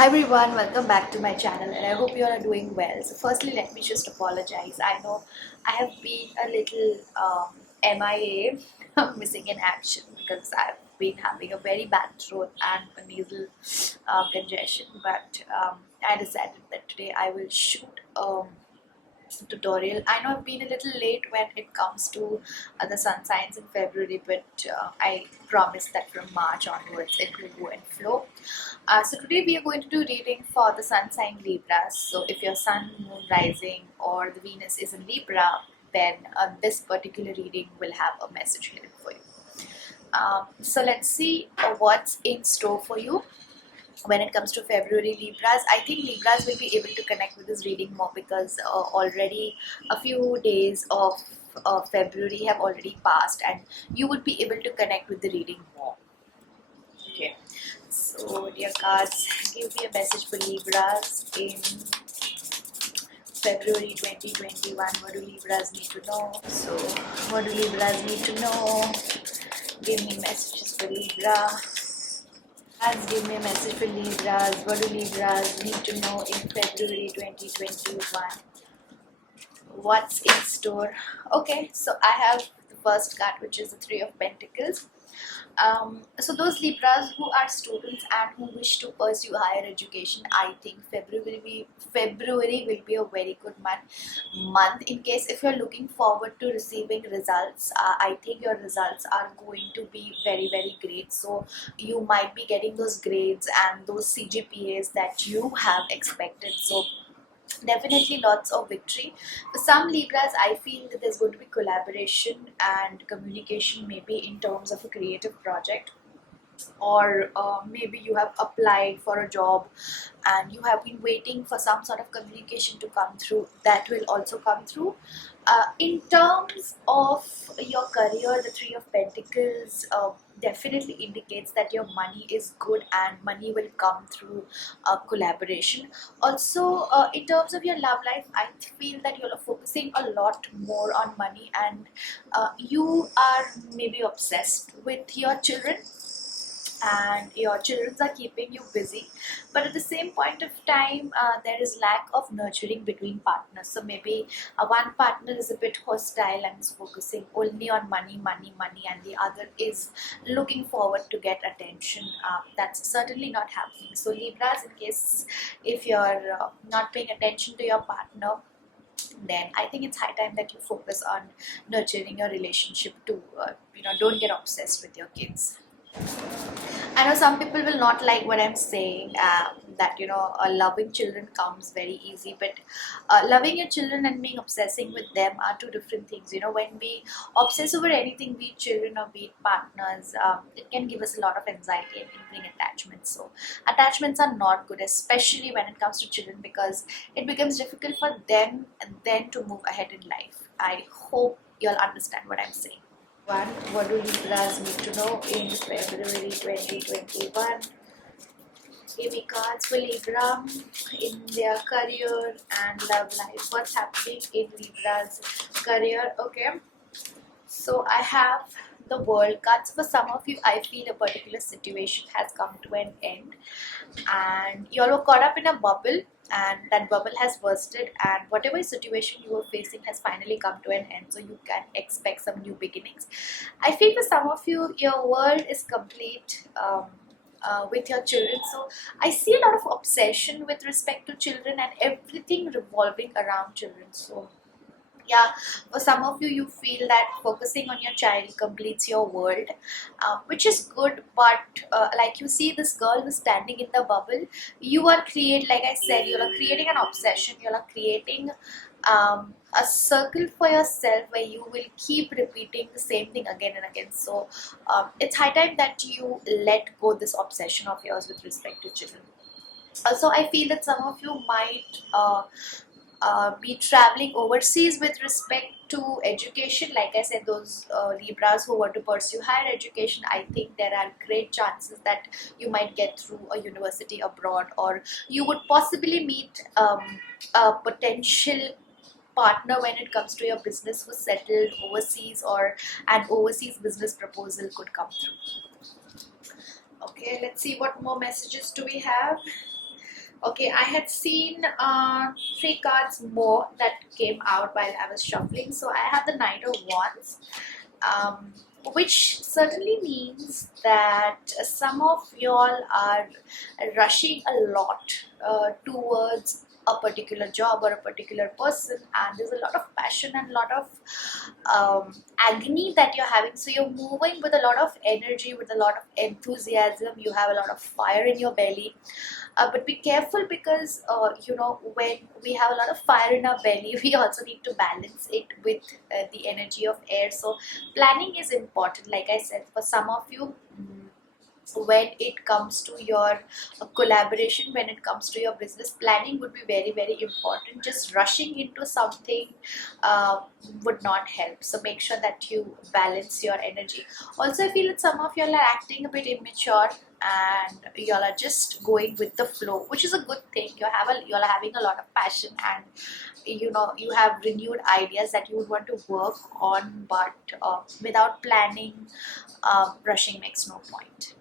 Hi everyone, welcome back to my channel and I hope you all are doing well. So firstly, let me just apologize. I know I have been a little MIA, missing in action, because I've been having a very bad throat and a nasal congestion. But I decided that today I will shoot tutorial. I know I've been a little late when it comes to the sun signs in February, but I promise that from March onwards it will go and flow. So today we are going to do reading for the sun sign Libra. So if your sun, moon, rising or the Venus is in Libra, then this particular reading will have a message hidden for you. So let's see what's in store for you when it comes to February Libras. I think Libras will be able to connect with this reading more because already a few days of February have already passed and you would be able to connect with the reading more. Okay, so dear cards, give me a message for Libras in February 2021. What do Libras need to know? So what do Libras need to know? Give me messages for Libra. Cards, give me a message for Libras. What do Libras need to know in February 2021? What's in store? Okay, so I have the first card, which is the Three of Pentacles. So those Libras who are students and who wish to pursue higher education, I think February will be a very good month. In case if you're looking forward to receiving results, I think your results are going to be very great. So you might be getting those grades and those CGPAs that you have expected. So definitely lots of victory. For some Libras, I feel that there's going to be collaboration and communication, maybe in terms of a creative project, or maybe you have applied for a job and you have been waiting for some sort of communication to come through. That will also come through. In terms of your career, the Three of Pentacles definitely indicates that your money is good and money will come through collaboration. Also, in terms of your love life, I feel that you're focusing a lot more on money and you are maybe obsessed with your children and your children are keeping you busy, but at the same point of time there is lack of nurturing between partners. So maybe one partner is a bit hostile and is focusing only on money, and the other is looking forward to get attention. That's certainly not happening. So Libras, in case if you're not paying attention to your partner, then I think it's high time that you focus on nurturing your relationship too. Don't get obsessed with your kids. I know some people will not like what I'm saying, that loving children comes very easy, but loving your children and being obsessing with them are two different things. When we obsess over anything, be it children or be it partners, it can give us a lot of anxiety and can bring attachments. So attachments are not good, especially when it comes to children, because it becomes difficult for them and then to move ahead in life. I hope you'll understand what I'm saying. What do Libras need to know in February 2021? Give me cards for Libra in their career and love life. What's happening in Libra's career? Okay, so I have the World cards. For some of you, I feel a particular situation has come to an end and you all were caught up in a bubble, and that bubble has bursted, and whatever situation you were facing has finally come to an end, so you can expect some new beginnings. I feel for some of you, your world is complete with your children. So I see a lot of obsession with respect to children and everything revolving around children. So yeah, for some of you, you feel that focusing on your child completes your world, which is good. But like you see this girl who's standing in the bubble, you are like I said, you are creating an obsession, you are creating a circle for yourself where you will keep repeating the same thing again and again. So it's high time that you let go this obsession of yours with respect to children. Also, I feel that some of you might be traveling overseas with respect to education. Like I said, those Libras who want to pursue higher education, I think there are great chances that you might get through a university abroad, or you would possibly meet a potential partner when it comes to your business who's settled overseas, or an overseas business proposal could come through. Okay, let's see what more messages do we have. Okay, I had seen three cards more that came out while I was shuffling. So I have the Knight of Wands, um, which certainly means that some of y'all are rushing a lot towards a particular job or a particular person, and there's a lot of passion and a lot of agony that you're having. So you're moving with a lot of energy, with a lot of enthusiasm. You have a lot of fire in your belly, but be careful, because when we have a lot of fire in our belly, we also need to balance it with the energy of air. So planning is important, like I said, for some of you. When it comes to your collaboration, when it comes to your business, planning would be very, very important. Just rushing into something uh, would not help. So make sure that you balance your energy. Also, I feel that some of y'all are acting a bit immature, and y'all are just going with the flow, which is a good thing. Y'all are having a lot of passion, and you have renewed ideas that you would want to work on, but without planning, rushing makes no point.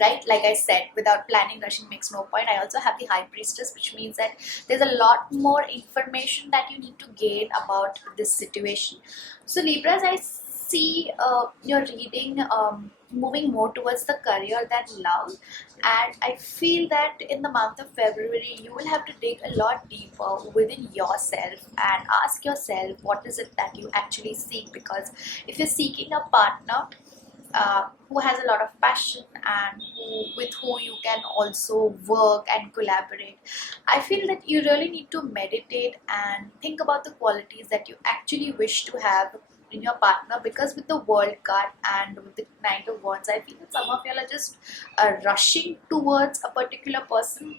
Right, like I said, without planning, rushing makes no point. I also have the High Priestess, which means that there's a lot more information that you need to gain about this situation. So Libras, I see your reading moving more towards the career than love, and I feel that in the month of February you will have to dig a lot deeper within yourself and ask yourself what is it that you actually seek. Because if you're seeking a partner who has a lot of passion, and with who you can also work and collaborate, I feel that you really need to meditate and think about the qualities that you actually wish to have in your partner. Because with the World card and with the Knight of Wands, I feel that some of y'all are just rushing towards a particular person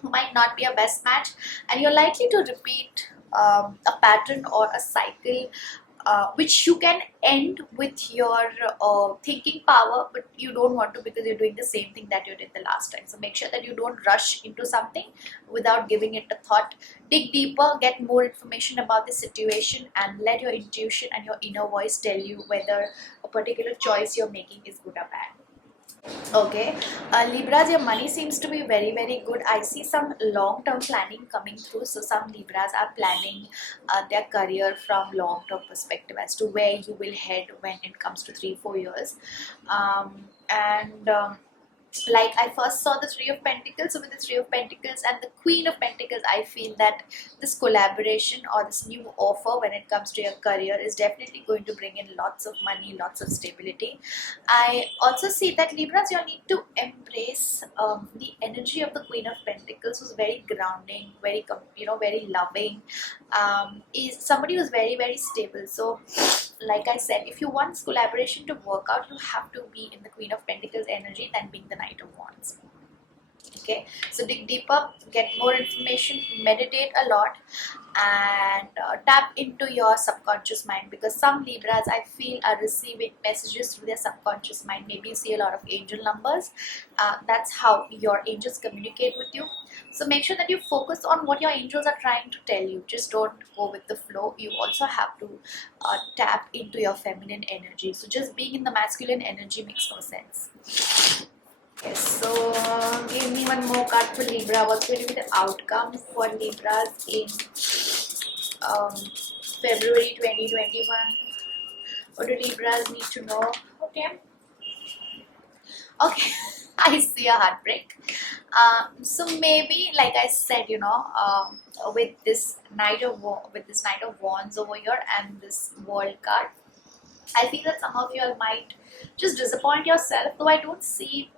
who might not be a best match, and you're likely to repeat a pattern or a cycle, which you can end with your thinking power, but you don't want to, because you're doing the same thing that you did the last time. So make sure that you don't rush into something without giving it a thought. Dig deeper, get more information about the situation, and let your intuition and your inner voice tell you whether a particular choice you're making is good or bad. Okay, Libras, your money seems to be very, very good. I see some long-term planning coming through. So some Libras are planning their career from long-term perspective as to where you will head when it comes to 3-4 years. And like I first saw the Three of Pentacles. So with the Three of Pentacles and the Queen of Pentacles, I feel that this collaboration or this new offer when it comes to your career is definitely going to bring in lots of money, lots of stability. I also see that Libras, you need to embrace the energy of the Queen of Pentacles, who's very grounding, very very loving, is somebody who's very, very stable. So like I said, if you want this collaboration to work out, you have to be in the Queen of Pentacles energy than being the Knight of Wands. Okay, so dig deeper, get more information, meditate a lot, and tap into your subconscious mind. Because some Libras, I feel, are receiving messages through their subconscious mind. Maybe you see a lot of angel numbers. That's how your angels communicate with you. So make sure that you focus on what your angels are trying to tell you. Just don't go with the flow. You also have to tap into your feminine energy. So just being in the masculine energy makes no sense. Yes, so give me one more card for Libra. What's going to be the outcome for Libras in um, February 2021? What do Libras need to know? Okay. Okay, I see a heartbreak. So maybe, like I said, with this Knight of Wands over here and this World card, I feel that some of you all might just disappoint yourself. Though I don't see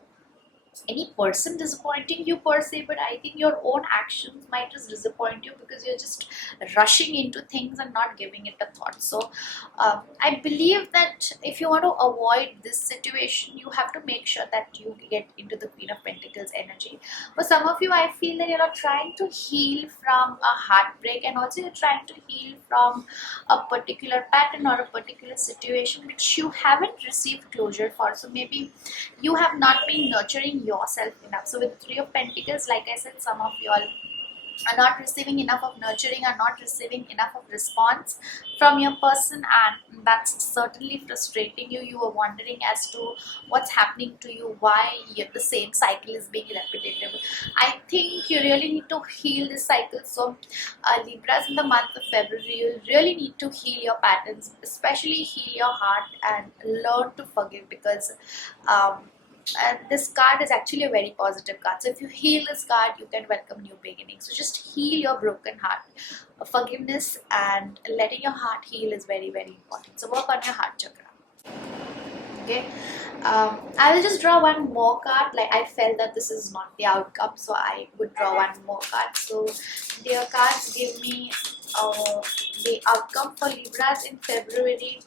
any person disappointing you per se, but I think your own actions might just disappoint you because you're just rushing into things and not giving it a thought. So I believe that if you want to avoid this situation, you have to make sure that you get into the Queen of Pentacles energy. For some of you, I feel that you're trying to heal from a heartbreak, and also you're trying to heal from a particular pattern or a particular situation which you haven't received closure for. So maybe you have not been nurturing yourself enough. So with Three of Pentacles, like I said, some of y'all are not receiving enough of nurturing, are not receiving enough of response from your person, and that's certainly frustrating you. You are wondering as to what's happening to you, why the same cycle is being repetitive. I think you really need to heal this cycle. So Libras, in the month of February, you really need to heal your patterns, especially heal your heart and learn to forgive, because and this card is actually a very positive card. So if you heal this card, you can welcome new beginnings. So just heal your broken heart. Forgiveness and letting your heart heal is very, very important. So work on your heart chakra. Okay, I will just draw one more card. Like, I felt that this is not the outcome, so I would draw one more card. So dear cards, give me the outcome for Libras in February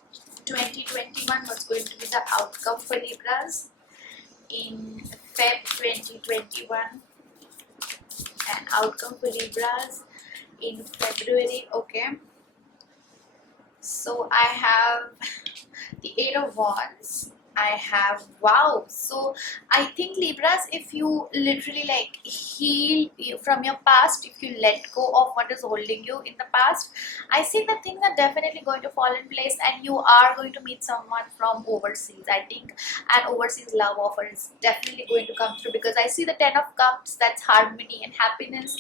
2021. What's going to be the outcome for Libras in Feb 2021, and outcome for Libras in February. Okay, so I have the Eight of Wands. I have, wow, so I think Libras, if you literally like heal from your past, if you let go of what is holding you in the past, I see that things are definitely going to fall in place, and you are going to meet someone from overseas. I think an overseas love offer is definitely going to come through, because I see the Ten of Cups, that's harmony and happiness,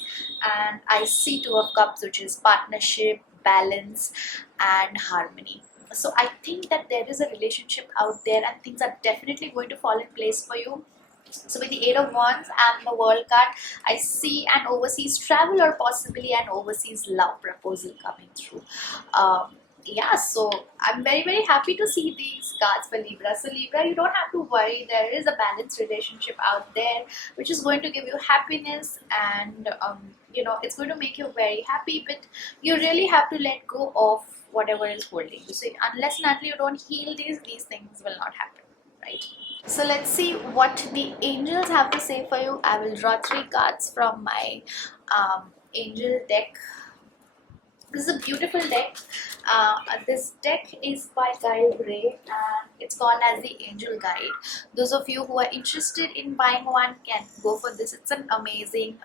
and I see Two of Cups, which is partnership, balance and harmony. So I think that there is a relationship out there, and things are definitely going to fall in place for you. So with the Eight of Wands and the World card, I see an overseas travel or possibly an overseas love proposal coming through. Yeah, so I'm very, very happy to see these cards for Libra. So Libra, you don't have to worry. There is a balanced relationship out there which is going to give you happiness, and you know, it's going to make you very happy, but you really have to let go of whatever is holding you. So unless and until you don't heal these things will not happen, right? So let's see what the angels have to say for you. I will draw 3 cards from my angel deck. This is a beautiful deck. This deck is by Kyle Gray, and it's called as the Angel Guide. Those of you who are interested in buying one can go for this. It's an amazing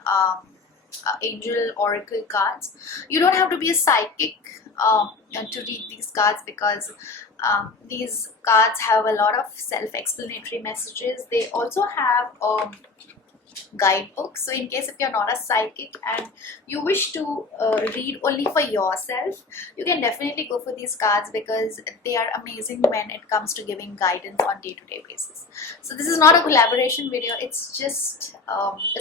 angel oracle cards. You don't have to be a psychic to read these cards, because these cards have a lot of self-explanatory messages. They also have guidebook. So in case if you're not a psychic and you wish to read only for yourself, you can definitely go for these cards, because they are amazing when it comes to giving guidance on day-to-day basis. So this is not a collaboration video, it's just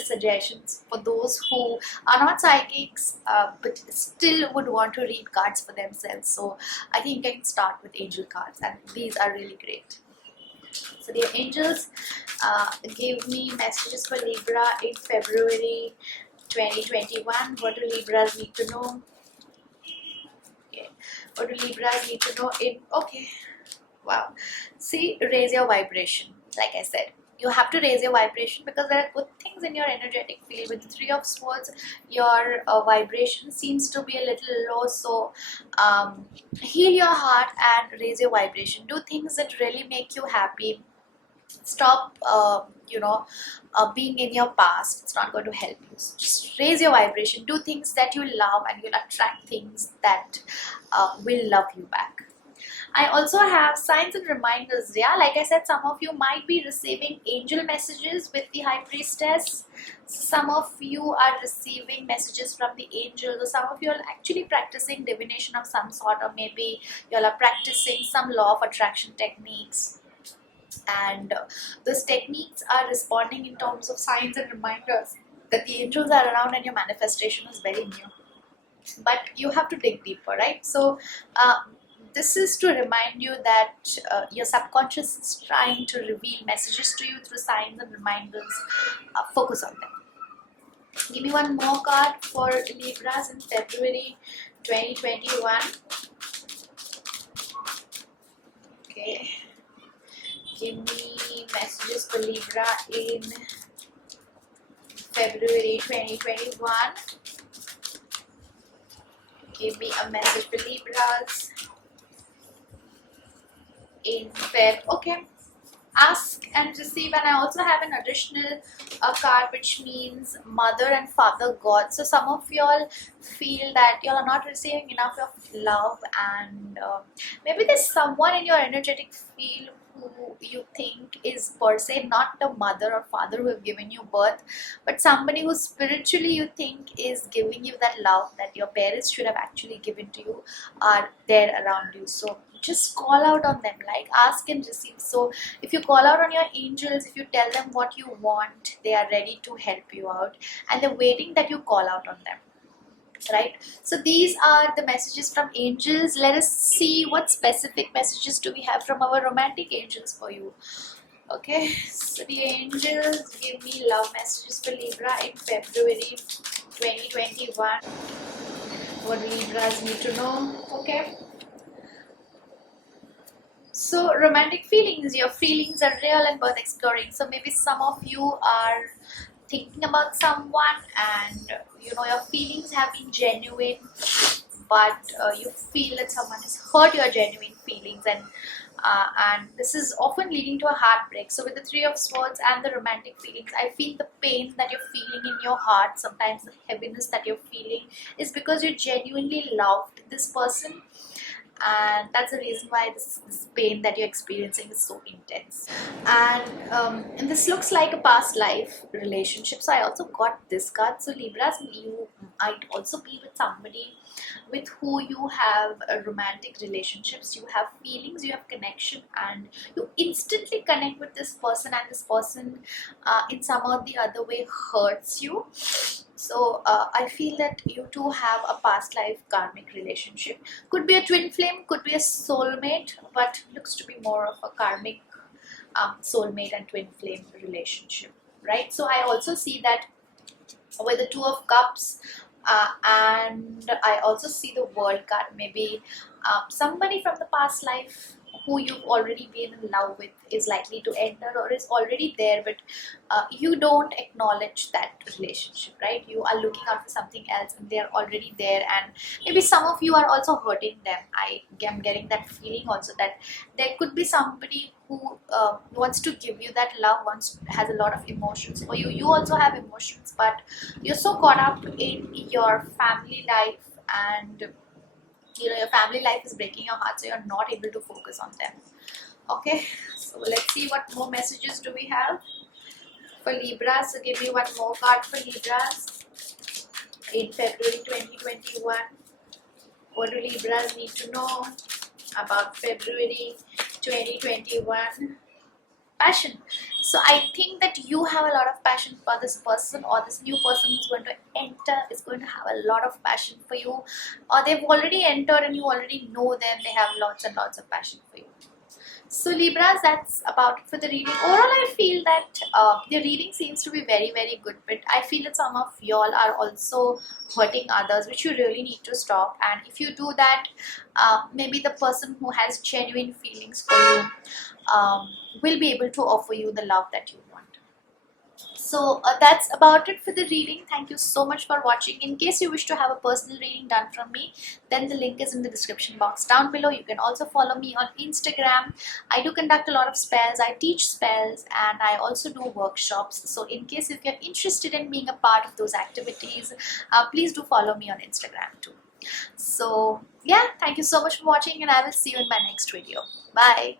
suggestions for those who are not psychics but still would want to read cards for themselves. So I think you can start with angel cards, and these are really great. So dear angels, give me messages for Libra in February 2021. What do Libras need to know? Okay. What do Libras need to know in, okay, wow. See, raise your vibration. Like I said, you have to raise your vibration, because there are good things in your energetic field. With the Three of Swords, your vibration seems to be a little low. So heal your heart and raise your vibration. Do things that really make you happy. Stop being in your past. It's not going to help you. So just raise your vibration, do things that you love, and you'll attract things that will love you back. I also have signs and reminders. Yeah, like I said, some of you might be receiving angel messages with the High Priestess. Some of you are receiving messages from the angels, or some of you are actually practicing divination of some sort, or maybe you all are practicing some law of attraction techniques, and those techniques are responding in terms of signs and reminders that the angels are around and your manifestation is very near. But you have to dig deeper, right? So this is to remind you that your subconscious is trying to reveal messages to you through signs and reminders. Focus on them. Give me one more card for Libras in February 2021. Okay. Give me messages for Libra in February 2021. Give me a message for Libras in Feb. Okay. ask and receive. And I also have an additional card which means mother and father god. So some of y'all feel that y'all are not receiving enough of love, and maybe there's someone in your energetic field who you think is per se not the mother or father who have given you birth, but somebody who spiritually you think is giving you that love that your parents should have actually given to you are there around you. So just call out on them, like ask and receive. So if you call out on your angels, if you tell them what you want, they are ready to help you out, and they're waiting that you call out on them, right? So these are the messages from angels. Let us see what specific messages do we have from our romantic angels for you. Okay, so the angels give me love messages for Libra in February 2021. What Libras need to know. Okay, so romantic feelings, your feelings are real and worth exploring. So maybe some of you are thinking about someone, and you know your feelings have been genuine, but you feel that someone has hurt your genuine feelings, and this is often leading to a heartbreak. So with the Three of Swords and the romantic feelings, I feel the pain that you're feeling in your heart, sometimes the heaviness that you're feeling, is because you genuinely loved this person, and that's the reason why this pain that you're experiencing is so intense. And this looks like a past life relationship. So I also got this card. So Libras, you might also be with somebody with who you have romantic relationships, you have feelings, you have connection, and you instantly connect with this person, and this person in some or the other way hurts you. So I feel that you two have a past life karmic relationship. Could be a twin flame, could be a soulmate, but looks to be more of a karmic soulmate and twin flame relationship, right? So I also see that with the Two of Cups, and I also see the World card. Maybe somebody from the past life who you've already been in love with is likely to enter or is already there, but you don't acknowledge that relationship, right? You are looking out for something else and they are already there, and maybe some of you are also hurting them. I am getting that feeling also that there could be somebody who wants to give you that love, has a lot of emotions for you. You also have emotions, but you're so caught up in your family life, and you know your family life is breaking your heart, so you're not able to focus on them. Okay, so let's see what more messages do we have for Libras. So give me one more card for Libras in February 2021. What do Libras need to know about February 2021? Passion. So I think that you have a lot of passion for this person, or this new person who's going to enter is going to have a lot of passion for you, or they've already entered and you already know them. They have lots and lots of passion for you. So Libras, that's about it for the reading. Overall, I feel that the reading seems to be very, very good, but I feel that some of y'all are also hurting others, which you really need to stop. And if you do that, maybe the person who has genuine feelings for you will be able to offer you the love that you want. So that's about it for the reading. Thank you so much for watching. In case you wish to have a personal reading done from me, then the link is in the description box down below. You can also follow me on Instagram. I do conduct a lot of spells. I teach spells, and I also do workshops. So in case if you're interested in being a part of those activities, please do follow me on Instagram too. So yeah, thank you so much for watching, and I will see you in my next video. Bye.